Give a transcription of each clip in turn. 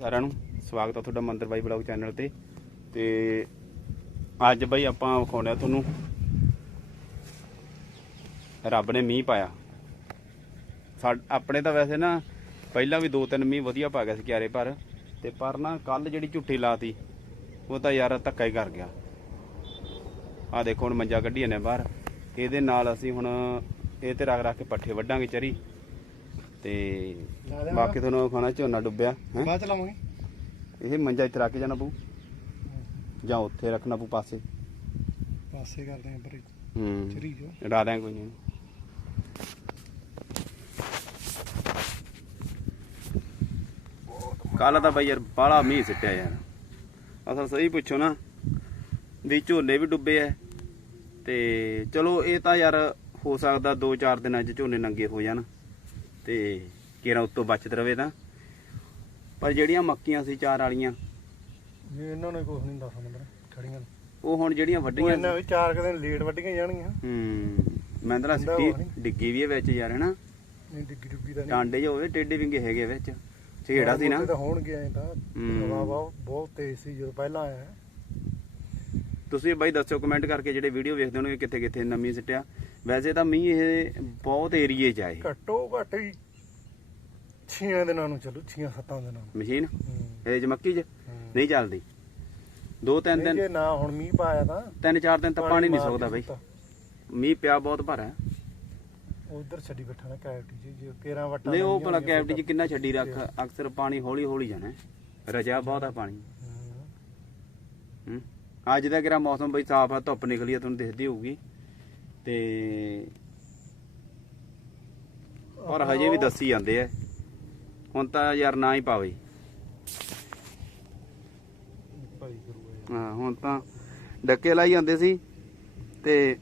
ਸਾਰਿਆਂ ਨੂੰ ਸਵਾਗਤ ਆ ਤੁਹਾਡਾ ਮੰਦਰ ਬਾਈ ਬਲੌਗ ਚੈਨਲ ਤੇ। ਤੇ ਅੱਜ ਬਾਈ ਆਪਾਂ ਵਿਖਾਉਣਾ ਤੁਹਾਨੂੰ ਰੱਬ ਨੇ ਮੀਂਹ ਪਾਇਆ। ਸਾ ਆਪਣੇ ਤਾਂ ਵੈਸੇ ਨਾ ਪਹਿਲਾਂ ਵੀ ਦੋ ਤਿੰਨ ਮੀਂਹ ਵਧੀਆ ਪਾ ਗਿਆ ਸੀ ਕਿਆਰੇ ਪਰ, ਤੇ ਪਰ ਨਾ ਕੱਲ ਜਿਹੜੀ ਝੁੱਟੀ ਲਾਤੀ, ਉਹ ਤਾਂ ਯਾਰ ਧੱਕਾ ਹੀ ਕਰ ਗਿਆ। ਆ ਦੇਖੋ ਹੁਣ ਮੰਜਾ ਕੱਢੀ ਨੇ ਬਾਹਰ। ਇਹਦੇ ਨਾਲ ਅਸੀਂ ਹੁਣ ਇਹ ਤੇ ਰੱਖ ਰੱਖ ਕੇ ਪੱਠੇ ਵੱਢਾਂਗੇ ਚਰੀ। ਤੇ ਬਾਕੀ ਤੁਹਾਨੂੰ ਖਾਣਾ ਝੋਨਾ ਡੁੱਬਿਆ ਹੈਂ? ਬਾਅਦ ਚ ਲਾਵਾਂਗੇ। ਇਹ ਮੰਜਾ ਇੱਥੇ ਰੱਖ ਕੇ ਜਾਣਾ ਪਊ। ਜਾਂ ਉੱਥੇ ਰੱਖਣਾ ਪਊ ਪਾਸੇ। ਪਾਸੇ ਕਰਦੇ ਆਂ ਪਰੇ। ਹੂੰ। ਚਰੀ ਜੋ ਡਾ ਕੋਈ ਨਹੀਂ। ਕੱਲ ਤਾਂ ਬਈ ਯਾਰ ਬਾਹਲਾ ਮੀਂਹ ਸਿੱਟਿਆ ਯਾਰ। ਅਸਲ ਸਹੀ ਪੁੱਛੋ ਨਾ ਵੀ ਝੋਨੇ ਵੀ ਡੁੱਬੇ ਐ। ਤੇ ਚਲੋ ਇਹ ਤਾਂ ਯਾਰ ਹੋ ਸਕਦਾ 2-4 ਦਿਨਾਂ 'ਚ ਝੋਨੇ ਨੰਗੇ ਹੋ ਜਾਣ। ਤੇ ਕੇਰਾ ਉੱਤੋਂ ਬਚਤ ਰਵੇ ਤਾਂ। ਪਰ ਜਿਹੜੀਆਂ ਮੱਕੀਆਂ ਸੀ ਚਾਰ ਵਾਲੀਆਂ ਜੇ ਇਹਨਾਂ ਨੇ ਕੁਝ ਨਹੀਂ ਦੱਸ ਮੰਦਰ ਖੜੀਆਂ। ਉਹ ਹੁਣ ਜਿਹੜੀਆਂ ਵੱਡੀਆਂ ਇਹਨਾਂ ਵੀ ਚਾਰ ਕੁ ਦਿਨ ਲੇਟ ਵੱਡੀਆਂ ਜਾਣਗੀਆਂ। ਹੂੰ ਮੈਂ ਤਾਂ ਹੁੰਦਾ ਸਿੱਟੀ। ਡਿੱਗੀ ਵੀ ਹੈ ਵਿੱਚ ਯਾਰ ਹਨਾ? ਨਹੀਂ ਡਿੱਗੀ ਡੁੱਗੀ ਦਾ ਨਹੀਂ। ਟਾਂਡੇ ਜੋ ਹੋਵੇ ਟੇਡੇ ਵਿੰਗੇ ਹੈਗੇ ਵਿੱਚ। ਛੇੜਾ ਸੀ ਨਾ। ਹੋਣਗੇ ਐ ਤਾਂ। ਹਵਾ ਬਹੁਤ ਬਹੁਤ ਤੇਜ਼ ਸੀ ਜਦੋਂ ਪਹਿਲਾਂ ਆਇਆ। ਤੁਸੀਂ ਬਾਈ ਦੱਸਿਓ ਕਮੈਂਟ ਕਰਕੇ ਜਿਹੜੇ ਵੀਡੀਓ ਵੇਖਦੇ ਹੋਣਗੇ ਕਿੱਥੇ ਕਿੱਥੇ ਨਮੀ ਸਿੱਟਿਆ ਵੈਸੇ ਤਾਂ ਮੀਂਹ ਇਹ ਬਹੁਤ ਏਰੀਏ 'ਚ ਆਏ ਘੱਟੋ ਘੱਟ ਹੀ 6 ਦਿਨਾਂ ਨੂੰ ਚੱਲੂ 6-7 ਦਿਨਾਂ ਨੂੰ ਮਸ਼ੀਨ। ਇਹ 'ਚ ਮੱਕੀ 'ਚ। ਨਹੀਂ ਚੱਲਦੀ ਦੋ ਤਿੰਨ ਦਿਨ ਜੇ ਨਾ ਹੁਣ ਮੀਂਹ ਪਾਇਆ ਤਾਂ ਤਿੰਨ ਚਾਰ ਦਿਨ ਤਾਂ ਪਾਣੀ ਨਹੀਂ ਸੁੱਕਦਾ ਬਾਈ। ਮੀਂਹ ਪਿਆ ਬਹੁਤ ਭਾਰਾ ਹੈ। ਉਧਰ ਛੱਡੀ ਬੈਠਾ ਨਾ ਕੈਵਟੀ ਜੀ ਜੇ ਕੇਰਾਂ ਵਟਾਂ ਨਹੀਂ ਉਹ ਭਲਾ ਕੈਵਟੀ ਫਿਰ ਕਿੰਨਾ ਛੱਡੀ ਰੱਖ ਅਕਸਰ ਪਾਣੀ ਹੌਲੀ ਹੌਲੀ ਜਾਣਾ। ਰਜਾ ਬਹੁਤ ਆ ਪਾਣੀ ਹੂੰ। ਅੱਜ ਦਾ ਕਿਰਾ ਮੌਸਮ ਬਈ ਸਾਫ਼ ਆ, ਧੁੱਪ ਨਿਕਲੀ ਆ, ਤੁਹਾਨੂੰ ਦਿਖਦੀ ਹੋਊਗੀ। ਤੇ ਔਰ ਹਜੇ ਵੀ ਦੱਸੀ ਜਾਂਦੇ ਆ। ਹੁਣ ਤਾਂ ਯਾਰ ਨਾ ਹੀ ਪਾਵੇ। ਹਾਂ, ਹੁਣ ਤਾਂ ਡੱਕੇ ਲਾਈ ਜਾਂਦੇ ਸੀ ਤੇ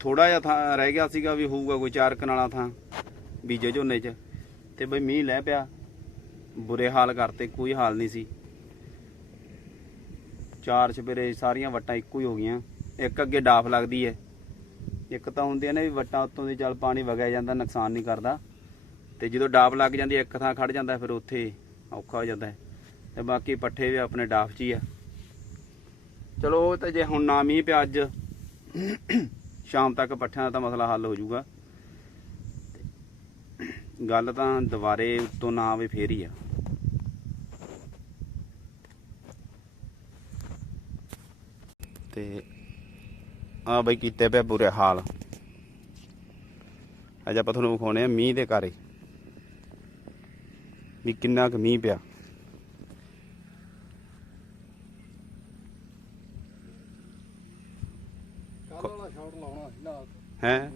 ਥੋੜਾ ਜਿਹਾ ਥਾਂ ਰਹਿ ਗਿਆ ਸੀਗਾ ਵੀ ਹੋਊਗਾ ਕੋਈ ਚਾਰ ਕਨਾਲਾਂ ਥਾਂ, ਬੀਜੇ ਝੋਨੇ 'ਚ। ਤੇ ਬਈ ਮੀਂਹ ਲੈ ਪਿਆ। ਬੁਰੇ ਹਾਲ ਕਰਤੇ, ਕੋਈ ਹਾਲ ਨਹੀਂ ਸੀ। ਚਾਰ ਛਪੇਰੇ ਸਾਰੀਆਂ ਵੱਟਾਂ ਇੱਕੋ ਹੀ ਹੋ ਗਈਆਂ। ਇੱਕ ਅੱਗੇ ਡਾਫ ਲੱਗਦੀ ਹੈ, ਇੱਕ ਤਾਂ ਹੁੰਦੀਆਂ ਨੇ ਵੀ ਵੱਟਾਂ ਉੱਤੋਂ ਦੀ ਚੱਲ ਪਾਣੀ ਵਗਿਆ ਜਾਂਦਾ, ਨੁਕਸਾਨ ਨਹੀਂ ਕਰਦਾ। ਤੇ ਜਦੋਂ ਡਾਫ ਲੱਗ ਜਾਂਦੀ ਇੱਕ ਥਾਂ ਖੜ ਜਾਂਦਾ, ਫਿਰ ਉੱਥੇ ਔਖਾ ਹੋ ਜਾਂਦਾ ਹੈ। ਤੇ ਬਾਕੀ ਪੱਠੇ ਵੀ ਆਪਣੇ ਡਾਫ 'ਚ ਹੀ ਆ। ਚਲੋ, ਉਹ ਤਾਂ ਜੇ ਹੁਣ ਨਾ ਮੀਂਹ ਪਿਆ ਅੱਜ, ਸ਼ਾਮ ਤੱਕ ਪੱਠਿਆਂ ਦਾ ਤਾਂ ਮਸਲਾ ਹੱਲ ਹੋ ਜਾਊਗਾ। ਗੱਲ ਤਾਂ ਦੁਬਾਰੇ ਉੱਤੋਂ ਨਾ ਆਵੇ, ਫੇਰ ਹੀ ਆ। ਤੇ ਆ ਬਈ ਕੀਤੇ ਪਿਆ ਬੁਰੇ ਹਾਲ। ਅੱਜ ਆਪਾਂ ਤੁਹਾਨੂੰ ਵਿਖਾਉਣੇ ਆ ਮੀਂਹ ਦੇ ਕਾਰੇ ਵੀ ਕਿੰਨਾ ਕੁ ਮੀਂਹ ਪਿਆ। ਹੈ?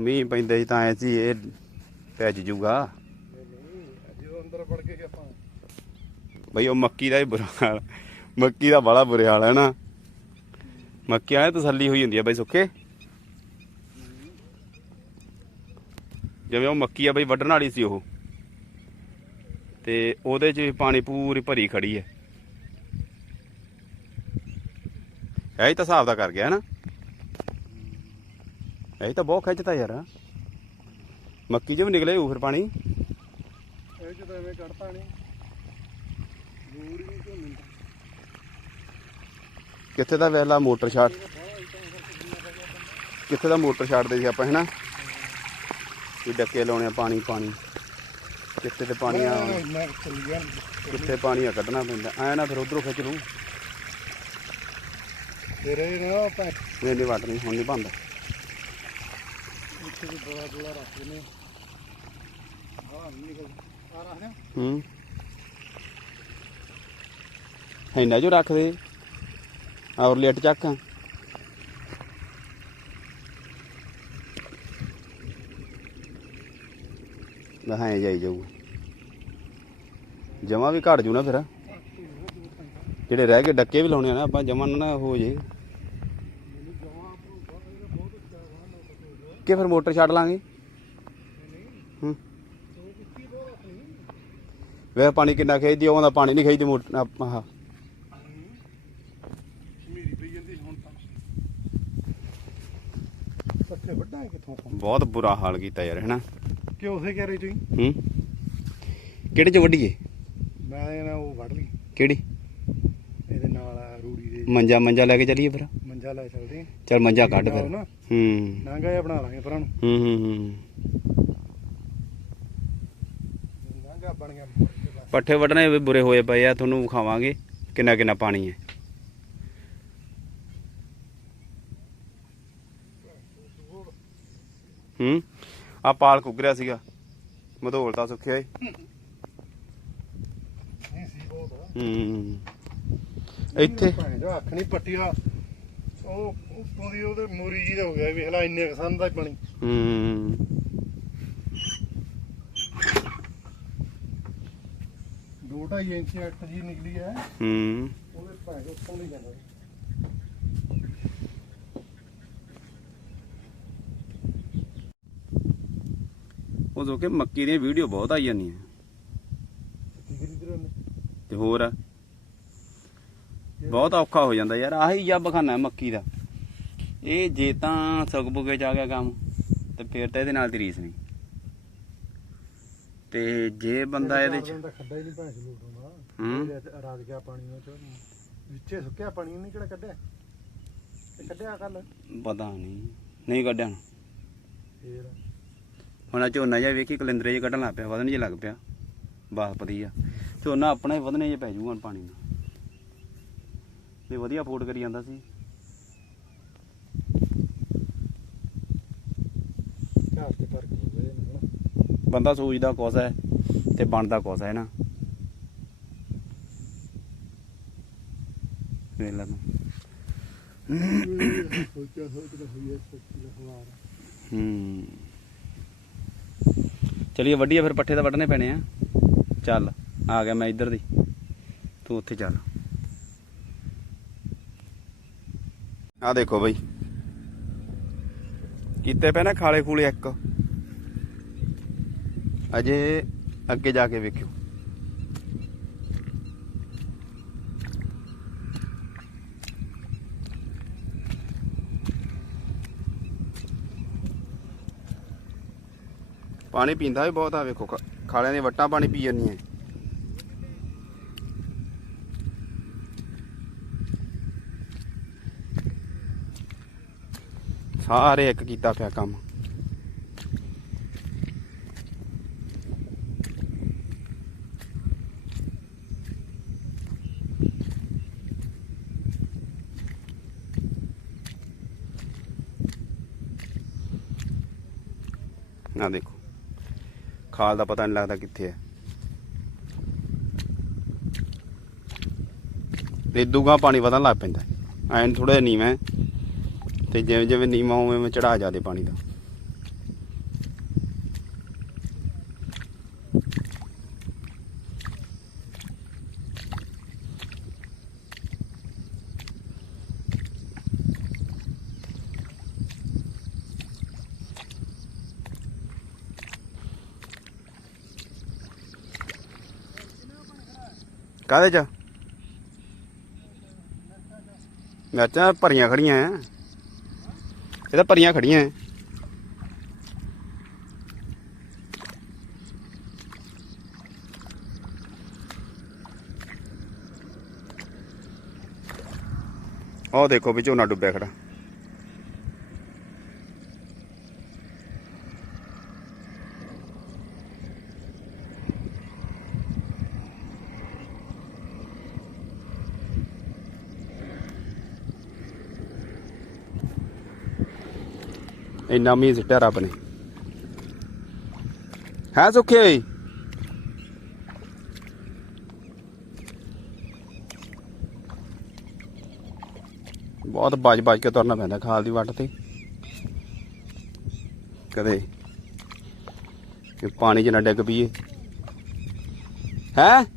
ਮੀਂਹ ਪੈਂਦੇ ਸੀ ਤਾਂ ਐ ਸੀ ਇਹ ਭੱਜ ਜੂਗਾ। ਅੰਦਰ ਵੜ ਸੀ ਆਪਾਂ। ਬਈ ਉਹ ਮੱਕੀ ਦਾ ਹੀ ਬੁਰਾ ਹਾਲ। ਮੱਕੀ ਦਾ ਬੜਾ ਬੁਰੇ ਹਾਲ ਹੈ ਨਾ। ਮੱਕੀ ਆਏ ਤਸੱਲੀ ਹੋਈ ਹੁੰਦੀ ਆ ਬਈ ਸੁੱਕੇ ਜਿਵੇਂ ਉਹ ਮੱਕੀ ਆ ਬਈ ਵੱਢਣ ਵਾਲੀ ਸੀ ਉਹ। ਤੇ ਉਹਦੇ 'ਚ ਵੀ ਪਾਣੀ ਪੂਰੀ ਭਰੀ ਖੜੀ ਹੈ ਇਹ ਹੀ ਤਾਂ ਹਿਸਾਬ ਦਾ ਕਰ ਗਿਆ ਨਾ। ਇਹ ਤਾਂ ਬਹੁਤ ਖਿੱਚਦਾ ਯਾਰ। ਮੱਕੀ 'ਚ ਵੀ ਨਿਕਲੇ ਹੋਊ ਫਿਰ ਪਾਣੀ। ਇਹ ਚ ਐਵੇਂ ਕੱਢਤਾ ਨਹੀਂ ਕਿੱਥੇ ਦਾ ਵੇਲਾ ਮੋਟਰ ਛੱਡ ਕਿੱਥੇ ਦਾ ਮੋਟਰ ਛੱਡਦੇ ਸੀ ਆਪਾਂ ਹੈਨਾ? ਵੀ ਡੱਕੇ ਲਾਉਣੇ ਆ ਪਾਣੀ ਪਾਣੀ। ਕਿੱਥੇ ਤੇ ਪਾਣੀ ਆ ਕਿੱਥੇ ਪਾਣੀ ਆ ਕੱਢਣਾ ਪੈਂਦਾ। ਐ ਨਾ ਫਿਰ ਉਧਰੋਂ ਖਿੱਚ ਲੂ ਤੇਰੇ ਨਾ ਭੈ ਇਹ ਨਹੀਂ ਵੱਟ ਨਹੀਂ ਹੁਣ ਨਹੀਂ ਬੰਦ ਇੱਥੇ ਵੀ ਬੜਾ ਬੜਾ ਰੱਖ ਦਿੰਦੇ ਹਾਂ ਨਹੀਂ ਨਿਕਲ ਆ ਰੱਖ ਦਿਆਂ ਹੂੰ। ਇੰਨਾ ਜੋ ਰੱਖ ਦੇ ਔਰ ਲੇਟ ਚੱਕ। ਲਹਾਂ ਜਾਈ ਜਾਊ। ਜਮਾ ਵੀ ਘਟ ਜੂ ਨਾ ਫਿਰ। ਜਿਹੜੇ ਰਹਿ ਗਏ, ਡੱਕੇ ਵੀ ਲਾਉਣੇ ਆ ਨਾ, ਆਪਾਂ ਜਮਾ ਨਾ ਹੋ ਜੇ। ਕਿ ਫਿਰ ਮੋਟਰ ਛੱਡ ਲਾਂਗੇ? ਹੂੰ। ਵੇ ਪਾਣੀ ਕਿੰਨਾ ਖੇਚਦੀ ਉਹਦਾ ਪਾਣੀ ਨਹੀਂ ਖੇਚਦੀ ਮੋਟਰ ਆਹ ਮੀਰੀ ਪਈ ਜਾਂਦੀ ਹੁਣ ਤਾਂ ਵੱਡਾ ਕਿੱਥੋਂ ਬਹੁਤ ਬੁਰਾ ਹਾਲ ਕੀਤਾ ਯਾਰ ਹੈਨਾ? ਕਿ ਉਸੇ ਕਹਿ ਰਹੀ ਤੁਸੀਂ? ਹੂੰ? ਕਿਹੜੇ ਚ ਵੱਢੀਏ ਮੈਂ ਕਹਿੰਦਾ ਉਹ ਵੱਢ ਲਈ। ਕਿਹੜੀ? ਇਹਦੇ ਨਾਲ ਆ ਰੂੜੀ ਦੇ। ਮੰਜਾ ਮੰਜਾ ਲੈ ਕੇ ਚੱਲੀਏ ਫਿਰ। ਮੰਜਾ ਲੈ ਚੱਲਦੇ ਆ ਚੱਲ ਮੰਜਾ ਕੱਢ ਫਿਰ। ਨਾ। ਹੂੰ। ਨਾਂਗਾ ਜਿਹਾ ਬਣਾ ਲਾਂਗੇ ਪਰਾਂ ਨੂੰ। ਹੂੰ ਹੂੰ ਹੂੰ। ਨਾਂਗਾ ਬਣ ਗਿਆ। ਮੁੜ ਕੇ ਬਸ। ਪੱਠੇ ਵੱਢਣੇ ਵੀ ਬੁਰੇ ਹੋਏ ਪਏ ਆ ਤੁਹਾਨੂੰ ਵਿਖਾਵਾਂਗੇ ਕਿੰਨਾ ਕਿੰਨਾ ਪਾਣੀ ਹੈ। ਹੂੰ? ਆ ਪਾਲ ਕੁਗਰਿਆ ਸੀਗਾ। ਮਧੋਲ ਤਾਂ ਸੁੱਕਿਆ ਏ ਨਹੀਂ ਸੀ ਬਹੁਤ ਆ ਹੂੰ। ਇੱਥੇ। ਭੈਣ ਅੱਖ ਨਹੀਂ ਪੱਟੀਆ ਉਹ ਉੱਤੋਂ ਦੀ ਉਹਦੇ ਮੋਰੀ ਜੀ ਦਾ ਹੋ ਗਿਆ ਵੇਖ ਲੈ ਇੰਨੇ ਕਸਨ ਦਾ ਹੀ ਹੂੰ। ਦੋ ਢਾਈ ਇੰਚ ਅੱਟ ਜੀ ਨਿਕਲੀ ਹੈ। ਹੂੰ। ਉਹਦੇ ਭੈਣ ਉੱਤੋਂ ਦੀ ਜਾਂਦਾ ਜੋ ਕਿ ਮੱਕੀ ਦੀਆਂ ਵੀਡੀਓ ਬਹੁਤ ਆਈ ਜਾਂਦੀਆਂ। ਤੇ ਹੋਰ? ਬਹੁਤ ਔਖਾ ਹੋ ਜਾਂਦਾ ਯਾਰ ਆਹੀ ਜੱਬ ਖਾਨਾ ਮੱਕੀ ਦਾ। ਇਹ ਜੇ ਤਾਂ ਸੁਗਬੁਗੇ ਚ ਆ ਗਿਆ ਕੰਮ ਤੇ ਫਿਰ ਤਾਂ ਇਹਦੇ ਨਾਲ ਦੀ ਰੀਸ ਨਹੀਂ। ਤੇ ਜੇ ਬੰਦਾ ਇਹਦੇ ਚ ਦਾ ਖੱਡਾ ਹੀ ਨਹੀਂ ਭੈਣ ਲੋਟ ਹੁੰਦਾ ਹੂੰ। ਇਹ ਰਾਜ ਗਿਆ ਪਾਣੀ ਉਹ ਚ। ਵਿੱਚੇ ਸੁੱਕਿਆ ਪਾਣੀ ਨਹੀਂ ਕਿਹੜਾ ਕੱਢਿਆ? ਕੱਢਿਆ ਕੱਲ ਪਤਾ ਨਹੀਂ ਨਹੀਂ ਕੱਢਿਆ। ਫੇਰ? ਹੁਣ ਆ ਝੋਨਾ ਜਿਹਾ ਵੇਖੀ ਕਲਿੰਦਰੇ ਜਿਹਾ ਕੱਢਣ ਲੱਗ ਪਿਆ ਵਧਣ ਜਿਹਾ ਲੱਗ ਪਿਆ। ਬਾਸਪਤੀ ਆ ਝੋਨਾ ਆਪਣਾ ਹੀ ਵਧਣੇ ਜੇ ਪੈ ਜੂਗਾ ਹੁਣ ਪਾਣੀ ਨਾਲ। ਤੇ ਵਧੀਆ ਫੋਟ ਕਰੀ ਜਾਂਦਾ ਸੀ। ਬੰਦਾ ਸੋਚਦਾ ਕੁਛ ਹੈ ਤੇ ਬਣਦਾ ਕੁਛ ਹੈ ਨਾ। ਵੇਖ ਲਾ ਹੂੰ। ਚਲਿਏ ਵੱਡੀਏ ਫਿਰ ਪੱਠੇ ਤਾਂ ਵੱਢਣੇ ਪੈਣੇ ਆ। ਚੱਲ, ਆ ਗਿਆ ਮੈਂ ਇੱਧਰ ਦੀ। ਤੂੰ ਉੱਥੇ ਚੱਲ। ਆ ਦੇਖੋ ਬਈ। ਕੀਤੇ ਪਏ ਨਾ ਖਾਲੇ ਖੂਲੇ ਇੱਕ। ਅਜੇ ਅੱਗੇ ਜਾ ਕੇ ਵੇਖਿਓ। ਪਾਣੀ ਪੀਂਦਾ ਵੀ ਬਹੁਤ ਆ, ਵੇਖੋ ਖਾਲਿਆਂ ਦੀਆਂ ਵੱਟਾਂ ਪਾਣੀ ਪੀ ਜਾਂਦੀਆਂ ਸਾਰੇ ਇੱਕ ਕੀਤਾ ਪਿਆ ਕੰਮ। ਨਾ ਦੇਖੋ। ਖਾਲ ਦਾ ਪਤਾ ਨਹੀਂ ਲੱਗਦਾ ਕਿੱਥੇ ਹੈ। ਤੇ ਦੂਗਾ ਪਾਣੀ ਵਧਣ ਲੱਗ ਪੈਂਦਾ ਐਨ ਥੋੜਾ ਨੀਵਾਂ ਹੈ। ਤੇ ਜਿਵੇਂ ਜਿਵੇਂ ਨੀਵਾਂ ਉਵੇਂ ਉਵੇਂ ਚੜਾ ਜਾਦੇ ਪਾਣੀ ਦਾ। ਕਾਹਦੇ ਚ? ਮਿਰਚਾਂ ਭਰੀਆਂ ਖੜੀਆਂ ਐ। ਇਹ ਤਾਂ ਭਰੀਆਂ ਖੜੀਆਂ ਐ। ਉਹ ਦੇਖੋ ਵੀ ਝੋਨਾ ਡੁੱਬਿਆ ਖੜਾ। ਇੰਨਾ ਮੀਂਹ ਸਿੱਟਿਆ ਰੱਬ ਨੇ। ਹੈ ਸੁੱਖੇ ਹੋਈ? ਬਹੁਤ ਬਾਜ ਬਾਜ ਕੇ ਤੁਰਨਾ ਪੈਂਦਾ ਖਾਲ ਦੀ ਵੱਟ ਤੇ। ਕਦੇ ਕਿ ਪਾਣੀ 'ਚ ਨਾ ਡਿੱਗ ਪਈਏ। ਹੈ?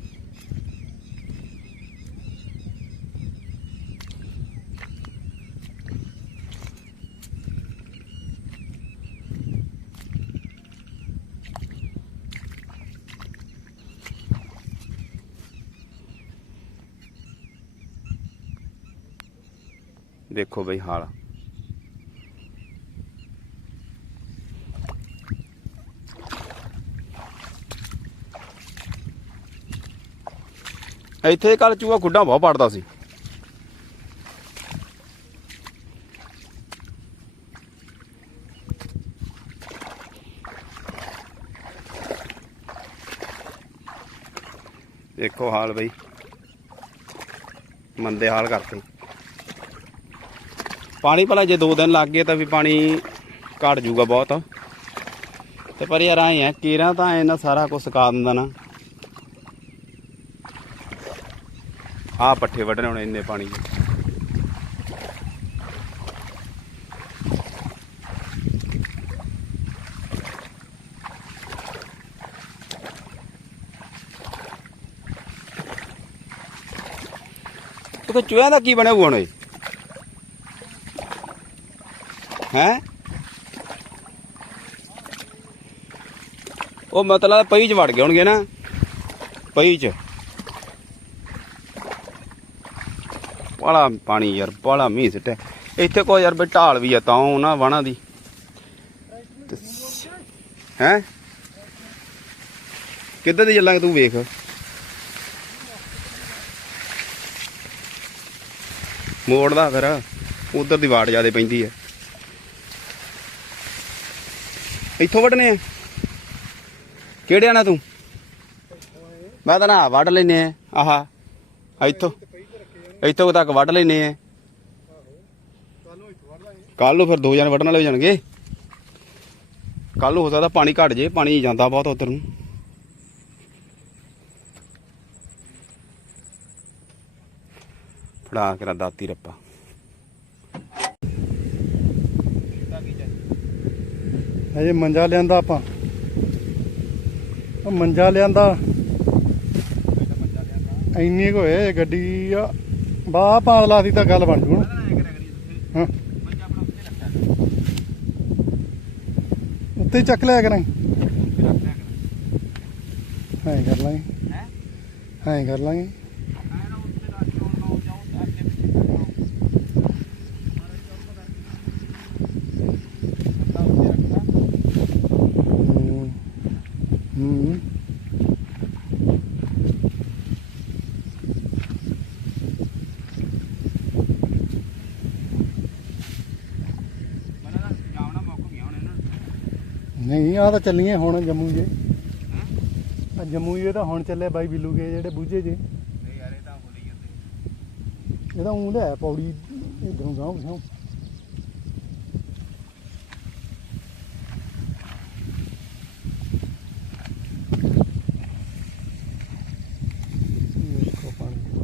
ਦੇਖੋ ਬਈ ਹਾਲ। ਇੱਥੇ ਕੱਲ ਚੂਹਾ ਗੁੱਡਾ ਬਹੁਤ ਪੜਦਾ ਸੀ। ਦੇਖੋ ਹਾਲ ਬਈ। ਮੰਦੇ ਹਾਲ ਕਰਕੇ ਪਾਣੀ ਭਲਾ ਜੇ ਦੋ ਦਿਨ ਲੱਗ ਗਏ ਤਾਂ ਵੀ ਪਾਣੀ ਘਟ ਜੂਗਾ ਬਹੁਤ। ਤੇ ਪਰ ਯਾਰ ਆਏ ਆ, ਕੀਰਾਂ ਤਾਂ ਐ ਨਾ ਸਾਰਾ ਕੁਝ ਸੁਕਾ ਦਿੰਦਾ ਨਾ। ਆ ਪੱਠੇ ਵੱਢਣੇ ਹੁਣ ਇੰਨੇ ਪਾਣੀ 'ਚ। ਉਹ ਚੂਹਿਆਂ ਦਾ ਕੀ ਬਣਿਆ ਹੋਊ ਹੁਣ ਇਹ? ਹੈ? ਉਹ ਮਤਲਬ ਪਈ ਚ ਵੜ ਗਏ ਹੋਣਗੇ ਨਾ। ਪਈ ਚ। ਬੜਾ ਪਾਣੀ ਯਾਰ ਬੜਾ ਮੀਂਹ ਸਿੱਟਿਆ। ਇੱਥੇ ਕੋਈ ਯਾਰ ਬਈ ਢਾਲ ਵੀ ਆ, ਤਾਂ ਨਾ ਵਾਣਾ ਦੀ। ਹੈ? ਕਿੱਧਰ ਦੀ ਚੱਲਾਂਗੇ ਤੂੰ ਵੇਖ। ਮੋੜਦਾ ਫਿਰ, ਉਧਰ ਦੀ ਵਾਟ ਜਿਆਦੇ ਪੈਂਦੀ ਹੈ ਇੱਥੋਂ ਵੱਢਣੇ ਆ? ਕਿਹੜੇ ਆਣਾ ਤੂੰ? ਮੈਂ ਤਾਂ ਨਾ ਵੱਢ ਲੈਨੇ ਆ। ਆਹਾ, ਇੱਥੋਂ। ਇੱਥੋਂ ਤੱਕ ਵੱਢ ਲੈਨੇ ਆ। ਕੱਲ ਨੂੰ ਫਿਰ ਦੋ ਜਣੇ ਵੱਢਣ ਵਾਲੇ ਹੋ ਜਾਣਗੇ। ਕੱਲ ਨੂੰ ਹੋ ਸਕਦਾ ਪਾਣੀ ਘਟ ਜੇ, ਪਾਣੀ ਜਾਂਦਾ ਬਹੁਤ ਉਧਰ ਨੂੰ। ਫੜਾ ਕੇ ਦਾਤੀ ਰੱਪਾ ਹਜੇ ਮੰਜਾ ਲਿਆਂਦਾ ਆਪਾਂ। ਉਹ ਮੰਜਾ ਲਿਆਂਦਾ। ਇੰਨੀ ਕੁ ਹੋਏ ਗੱਡੀ ਆ ਬਾਹ ਪਾ ਲਾਦੀ ਤਾਂ ਗੱਲ ਬਣ ਜੂ ਹਾਂ। ਉੱਤੇ ਚੱਕ ਲਿਆ ਕਰਾਂ ਹਾਂ ਕਰ ਲਾਂਗੇ। ਹਾਂ? ਕਰ ਲਾਂਗੇ। ਨਹੀਂ ਆ ਤਾਂ ਚੱਲੀਏ ਹੁਣ ਜੰਮੂ ਜੇ। ਆ ਜੰਮੂ ਜੇ ਤਾਂ ਹੁਣ ਚੱਲੇ ਬਾਈ ਬਿੱਲੂ ਕੇ ਜਿਹੜੇ ਬੂਝੇ ਜੇ। ਇਹਦਾ ਊਂ ਲਿਆ ਪੌੜੀ ਇਧਰੋਂ ਗਾਉਂ ਗਾਉਂ ਦੇਖੋ ਪਾਣੀ ਹੂੰ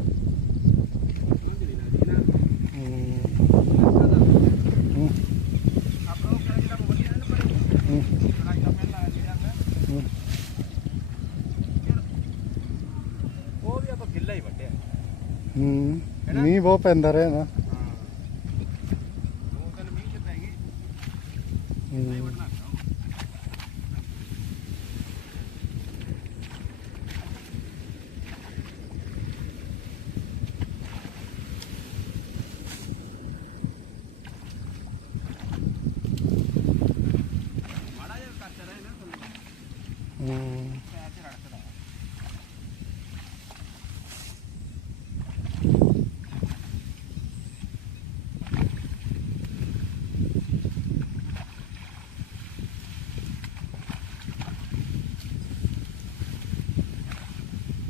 ਹੂੰ ਹੂੰ ਹੂੰ ਉਹ ਵੀ ਆਪਾਂ ਗਿੱਲਾ ਹੀ ਵੱਢਿਆ ਹੂੰ ਮੀਂਹ ਬਹੁਤ ਪੈਂਦਾ ਰਿਹਾ ਨਾ ਦੋ ਤਿੰਨ ਮੀਂਹ ਚ ਪੈ ਗਏ ਹੂੰ ਮਾੜਾ ਜਿਹਾ ਕੱਚ ਰਹੇ ਨਾ ਤੁਹਾਨੂੰ ਹੂੰ ਪੈਰ ਚ ਰੜਕਦਾ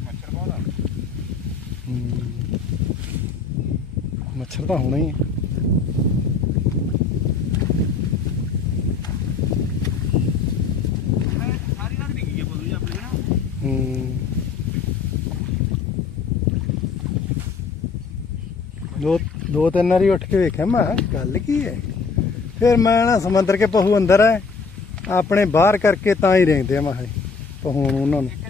ਮੱਛਰ ਬਹੁਤ ਆ ਹੂੰ। ਮੱਛਰ ਤਾਂ ਹੋਣਾ ਹੀ ਹੈ। ਦੋ ਦੋ ਤਿੰਨ ਵਾਰੀ ਉੱਠ ਕੇ ਵੇਖਿਆ ਮੈਂ ਗੱਲ ਕੀ ਹੈ? ਫਿਰ ਮੈਂ ਨਾ ਸਮੁੰਦਰ ਕੇ ਪਹੂ ਅੰਦਰ ਹੈ ਆਪਣੇ ਬਾਹਰ ਕਰਕੇ ਤਾਂ ਹੀ ਰਹਿੰਦੇ ਆ ਮੈਂ ਪਹੂ ਉਹਨਾਂ ਨੂੰ।